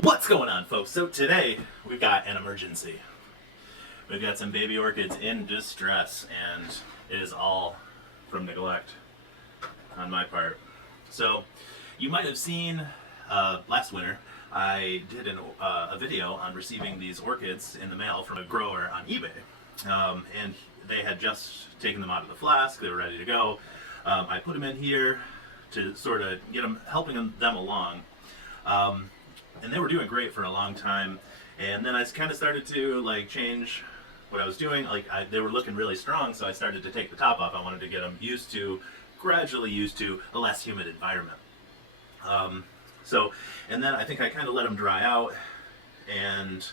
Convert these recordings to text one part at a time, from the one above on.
What's going on, folks? So today we've got an emergency. We've got some baby orchids in distress, and it is all from neglect on my part. So you might have seen last winter I did a video on receiving these orchids in the mail from a grower on eBay, and they had just taken them out of the flask. They were ready to go. I put them in here to sort of get them, helping them along. And they were doing great for a long time, and then I kind of started to like change what I was doing. They were looking really strong, so I started to take the top off. I wanted to get them gradually used to a less humid environment. And then I think I kind of let them dry out, and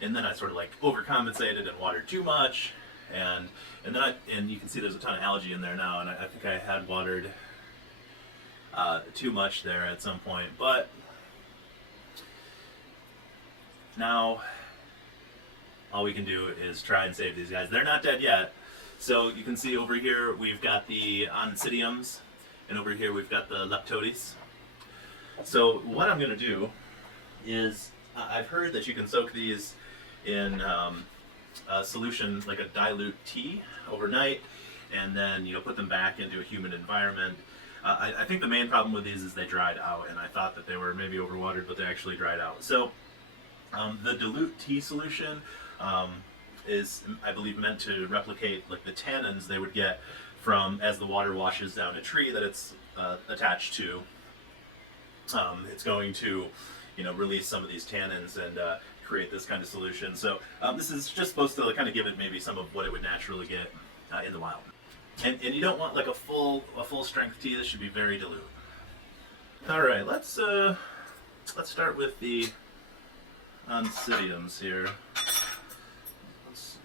then I sort of like overcompensated and watered too much, and then you can see there's a ton of algae in there now, and I think I had watered too much there at some point, but now all we can do is try and save these guys. They're not dead yet. So you can see over here we've got the Oncidiums, and over here we've got the Leptotes. So what I'm going to do is, I've heard that you can soak these in a solution, like a dilute tea, overnight, and then put them back into a humid environment. I think the main problem with these is they dried out, and I thought that they were maybe overwatered, but they actually dried out. So the dilute tea solution is, I believe, meant to replicate like the tannins they would get from as the water washes down a tree that it's attached to. It's going to, release some of these tannins and create this kind of solution. So this is just supposed to kind of give it maybe some of what it would naturally get in the wild. And you don't want like a full strength tea. This should be very dilute. All right, let's start with the Oncidiums here. Let's see.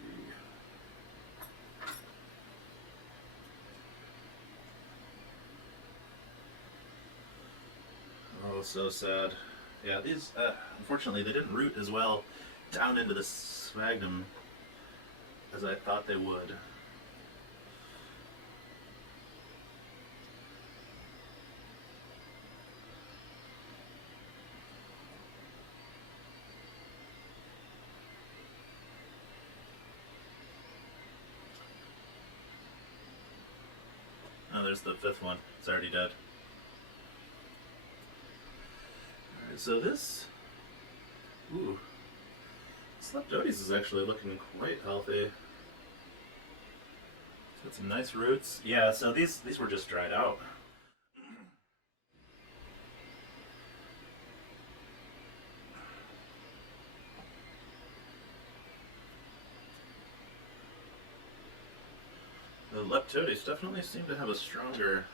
Oh, so sad. Yeah, these, unfortunately, they didn't root as well down into the sphagnum as I thought they would. Oh, there's the fifth one. It's already dead. Alright, so this Leptotes is actually looking quite healthy. It's got some nice roots. Yeah, so these were just dried out. The Leptotes definitely seem to have a stronger...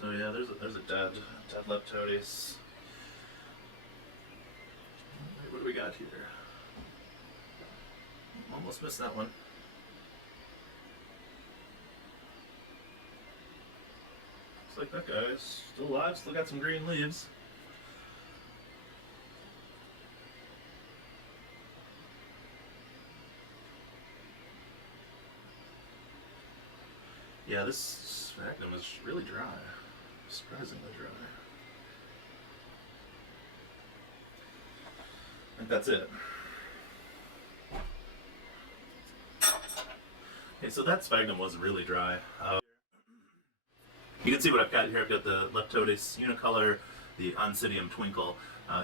So yeah, there's a dead Leptotes. What do we got here? Almost missed that one. Looks like that guy is still alive, still got some green leaves. Yeah, this sphagnum is really dry. Surprisingly dry. I think that's it. Okay, so that sphagnum was really dry. You can see what I've got here. I've got the Leptotes Unicolor, the Oncidium Twinkle.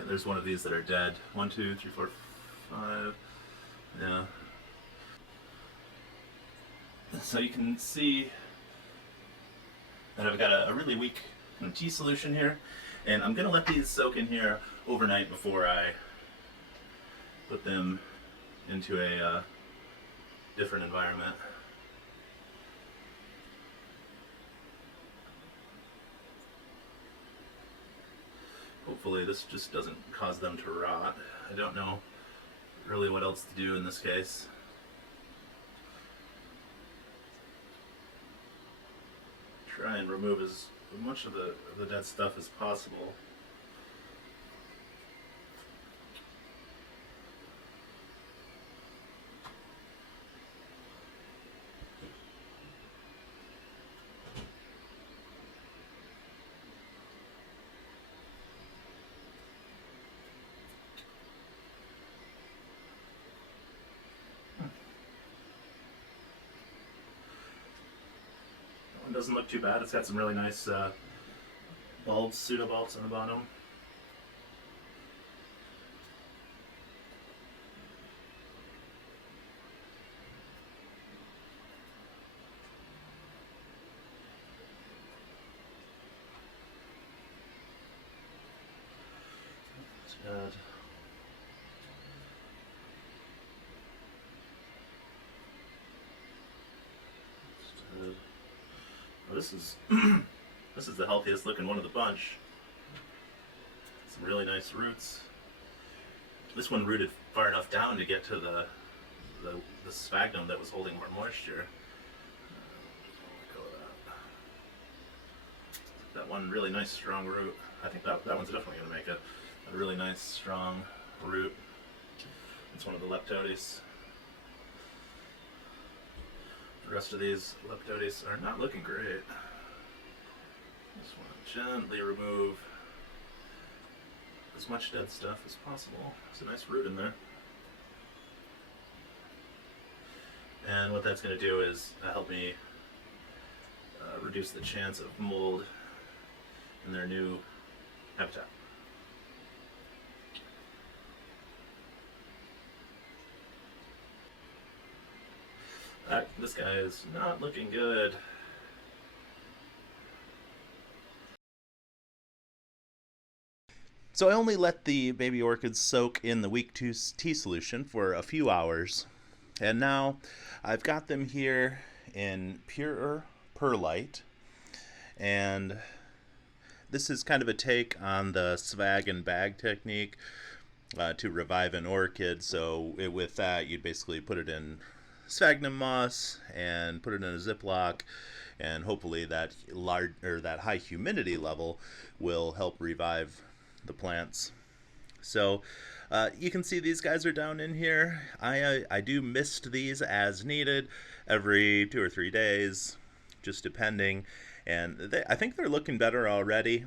There's one of these that are dead. 1, 2, 3, 4, 5. Yeah. So you can see that I've got a really weak kind of tea solution here, and I'm going to let these soak in here overnight before I put them into a different environment. Hopefully this just doesn't cause them to rot. I don't know really what else to do in this case. Try and remove as much of the dead stuff as possible. doesn't look too bad. It's got some really nice bulbs, pseudobulbs on the bottom. Good. Well, this is this is the healthiest looking one of the bunch. Some really nice roots. This one rooted far enough down to get to the sphagnum that was holding more moisture. That one really nice strong root. I think that one's definitely going to make a really nice strong root. It's one of the Leptotes. The rest of these Leptotes are not looking great. Just want to gently remove as much dead stuff as possible. There's a nice root in there. And what that's going to do is help me reduce the chance of mold in their new habitat. This guy is not looking good. So I only let the baby orchids soak in the weak tea solution for a few hours. And now I've got them here in pure perlite. And this is kind of a take on the swag and bag technique to revive an orchid. So with that, you'd basically put it in sphagnum moss and put it in a Ziploc, and hopefully that high humidity level will help revive the plants. So you can see these guys are down in here. I do mist these as needed every 2 or 3 days, just depending. And I think they're looking better already.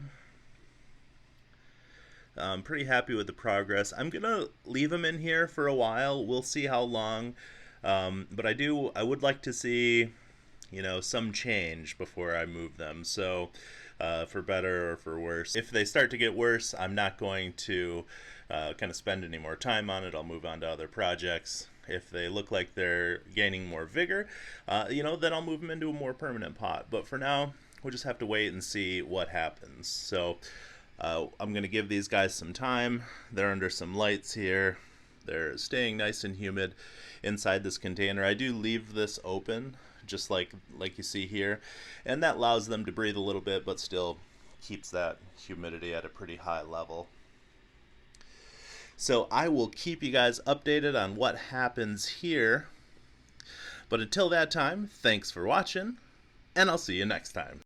I'm pretty happy with the progress. I'm gonna leave them in here for a while. We'll see how long. But I would like to see, some change before I move them. So for better or for worse. If they start to get worse, I'm not going to kind of spend any more time on it. I'll move on to other projects. If they look like they're gaining more vigor, then I'll move them into a more permanent pot. But for now, we'll just have to wait and see what happens. So I'm going to give these guys some time. They're under some lights here. They're staying nice and humid inside this container. I do leave this open, just like you see here, and that allows them to breathe a little bit, but still keeps that humidity at a pretty high level. So I will keep you guys updated on what happens here. But until that time, thanks for watching, and I'll see you next time.